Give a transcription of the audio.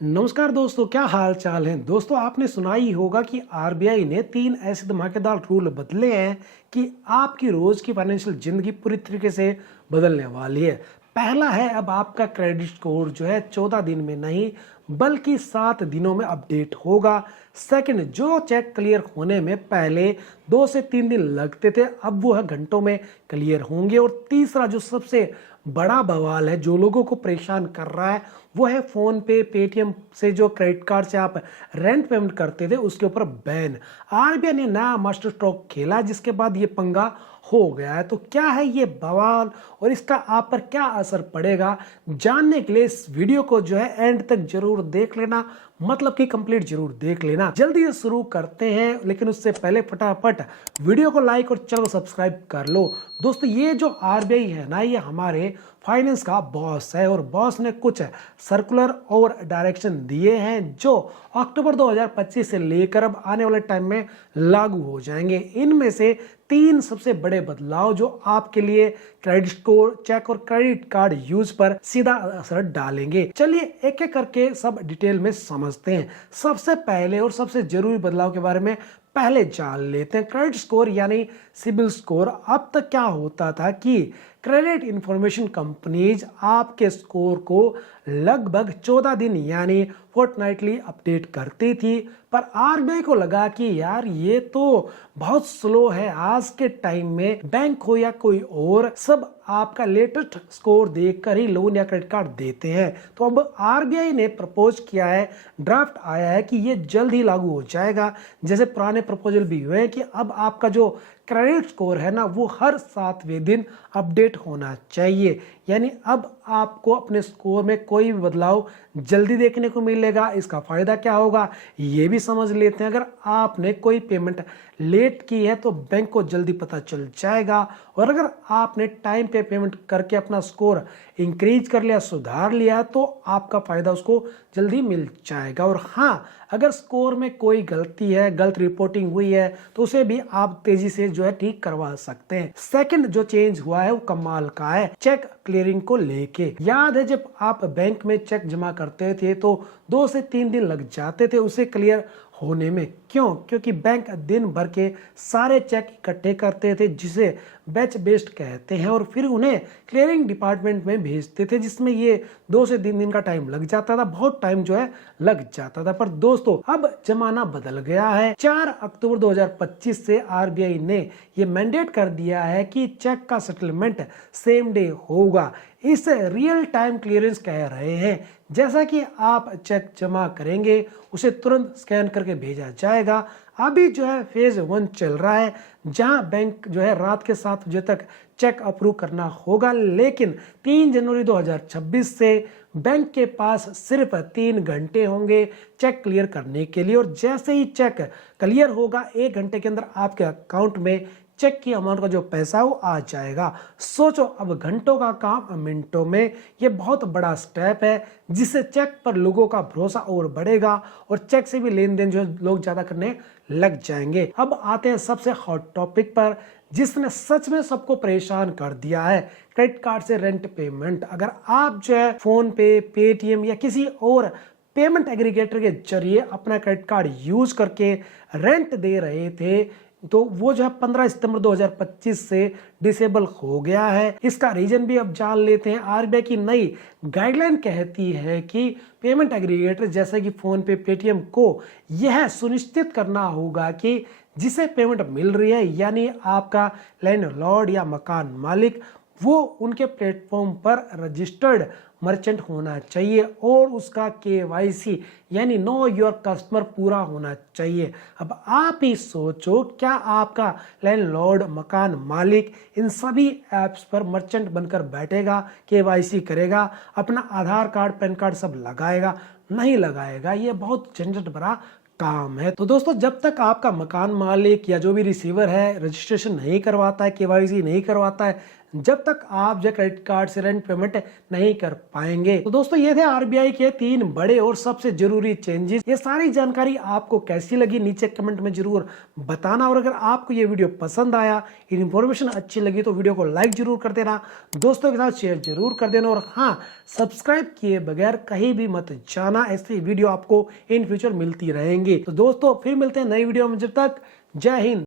नमस्कार दोस्तों, क्या हाल चाल है। दोस्तों, आपने सुना ही होगा कि आरबीआई ने 3 ऐसे धमाकेदार रूल बदले हैं कि आपकी रोज की फाइनेंशियल जिंदगी पूरी तरीके से बदलने वाली है। पहला है, अब आपका क्रेडिट स्कोर जो है 14 दिन में नहीं बल्कि 7 दिनों में अपडेट होगा। सेकंड, जो चेक क्लियर होने में पहले 2 से 3 दिन लगते थे, अब वो घंटों में क्लियर होंगे। और तीसरा, जो सबसे बड़ा बवाल है, जो लोगों को परेशान कर रहा है, वो है फोन पे, पेटीएम से जो क्रेडिट कार्ड से आप रेंट पेमेंट करते थे उसके ऊपर बैन। आरबीआई ने नया मास्टर स्ट्रोक खेला जिसके बाद ये पंगा हो गया है। तो क्या है ये बवाल और इसका आप पर क्या असर पड़ेगा, जानने के लिए इस वीडियो को जो है एंड तक जरूर देख लेना, मतलब कि कंप्लीट जरूर देख लेना। जल्दी से शुरू करते हैं, लेकिन उससे पहले फटाफट वीडियो को लाइक और चैनल को सब्सक्राइब कर लो। दोस्तों, ये जो आरबीआई है ना, ये हमारे फाइनेंस का बॉस है और बॉस ने कुछ सर्कुलर और डायरेक्शन दिए हैं जो अक्टूबर 2025 से लेकर अब आने वाले टाइम में लागू हो जाएंगे। इनमें से 3 सबसे बड़े बदलाव जो आपके लिए क्रेडिट स्कोर, चेक और क्रेडिट कार्ड यूज पर सीधा असर डालेंगे। चलिए एक एक करके सब डिटेल में समझते हैं। सबसे पहले और सबसे जरूरी बदलाव के बारे में पहले जान लेते हैं। क्रेडिट स्कोर यानी सिबिल स्कोर। अब तक क्या होता था कि क्रेडिट इंफॉर्मेशन कंपनीज आपके स्कोर को लगभग 14 दिन यानी फोर्टनाइटली अपडेट करती थी, पर आरबीआई को लगा कि यार ये तो बहुत स्लो है। आज के टाइम में बैंक हो या कोई और, सब आपका लेटेस्ट स्कोर देखकर ही लोन या क्रेडिट कार्ड देते हैं। तो अब आरबीआई ने प्रपोज किया है, ड्राफ्ट आया है कि ये जल्द ही लागू हो जाएगा। जैसे पुराने प्रपोजल भी हुए हैं कि अब आपका जो क्रेडिट स्कोर है ना, वो हर 7वें दिन अपडेट होना चाहिए। यानी अब आपको अपने स्कोर में कोई भी बदलाव जल्दी देखने को मिलेगा। इसका फायदा क्या होगा ये भी समझ लेते हैं। अगर आपने कोई पेमेंट लेट की है तो बैंक को जल्दी पता चल जाएगा, और अगर आपने टाइम पे पेमेंट करके अपना स्कोर इंक्रीज कर लिया, सुधार लिया, तो आपका फायदा उसको जल्दी मिल जाएगा। और हाँ, अगर स्कोर में कोई गलती है, गलत रिपोर्टिंग हुई है, तो उसे भी आप तेजी से जो है ठीक करवा सकते हैं। सेकंड जो चेंज हुआ है वो कमाल का है, चेक क्लियरिंग को लेके। याद है जब आप बैंक में चेक जमा करते थे तो 2 से 3 दिन लग जाते थे उसे क्लियर होने में। क्यों? क्योंकि बैंक दिन भर के सारे चेक इकट्ठे करते थे जिसे बैच बेस्ड कहते हैं, और फिर उन्हें क्लियरिंग डिपार्टमेंट में भेजते थे, जिसमें ये 2 से 3 दिन का टाइम लग जाता था। बहुत टाइम जो है लग जाता था। पर दोस्तों, अब जमाना बदल गया है। 4 अक्टूबर 2025 से आरबीआई ने ये मैंडेट कर दिया है कि चेक का सेटलमेंट सेम डे होगा। इसे रियल टाइम क्लियरेंस कह रहे हैं। जैसा कि आप चेक जमा करेंगे उसे तुरंत स्कैन करके भेजा जाएगा। अभी जो है फेज 1 चल रहा है, जहां बैंक जो है रात के 7 बजे तक चेक अप्रूव करना होगा, लेकिन 3 जनवरी 2026 से बैंक के पास सिर्फ 3 घंटे होंगे चेक क्लियर करने के लिए। और जैसे ही चेक क्लियर होगा, 1 घंटे के अंदर आपके अकाउंट में चेक की अमाउंट का जो पैसा है वो आ जाएगा। सोचो, अब घंटों का काम मिनटों में। ये बहुत बड़ा स्टेप है जिससे चेक पर लोगों का भरोसा और बढ़ेगा और चेक से भी लेन देन जो है लोग ज्यादा करने लग जाएंगे। अब आते हैं सबसे हॉट टॉपिक पर, जिसने सच में सबको परेशान कर दिया है, क्रेडिट कार्ड से रेंट पेमेंट। अगर आप जो है फोन पे, पेटीएम या किसी और पेमेंट एग्रीगेटर के जरिए अपना क्रेडिट कार्ड यूज करके रेंट दे रहे थे, तो वो जो है 15 सितंबर 2025 से डिसेबल हो गया है। इसका रीजन भी अब जान लेते हैं। आरबीआई की नई गाइडलाइन कहती है कि पेमेंट एग्रीगेटर जैसे कि फोन पे, पेटीएम को यह सुनिश्चित करना होगा कि जिसे पेमेंट मिल रही है, यानी आपका लैंडलॉर्ड या मकान मालिक, वो उनके प्लेटफॉर्म पर रजिस्टर्ड मर्चेंट होना चाहिए और उसका केवाईसी यानी नो योर कस्टमर पूरा होना चाहिए। अब आप ही सोचो, क्या आपका लैंडलॉर्ड, मकान मालिक इन सभी ऐप्स पर मर्चेंट बनकर बैठेगा, केवाईसी करेगा, अपना आधार कार्ड, पैन कार्ड सब लगाएगा? नहीं लगाएगा। ये बहुत झंझट भरा काम है। तो दोस्तों, जब तक आपका मकान मालिक या जो भी रिसीवर है रजिस्ट्रेशन नहीं करवाता है, केवाईसी नहीं करवाता है, जब तक आप जो क्रेडिट कार्ड से रेंट पेमेंट नहीं कर पाएंगे। तो दोस्तों ये थे आरबीआई के 3 बड़े और सबसे जरूरी चेंजेस। ये सारी जानकारी आपको कैसी लगी नीचे कमेंट में जरूर बताना, और अगर आपको ये वीडियो पसंद आया, इन्फॉर्मेशन अच्छी लगी तो वीडियो को लाइक जरूर कर देना, दोस्तों के साथ शेयर जरूर कर देना, और हाँ, सब्सक्राइब किए बगैर कहीं भी मत जाना, ऐसी वीडियो आपको इन फ्यूचर मिलती रहेंगी। तो दोस्तों फिर मिलते हैं नई वीडियो में, जब तक जय हिंद।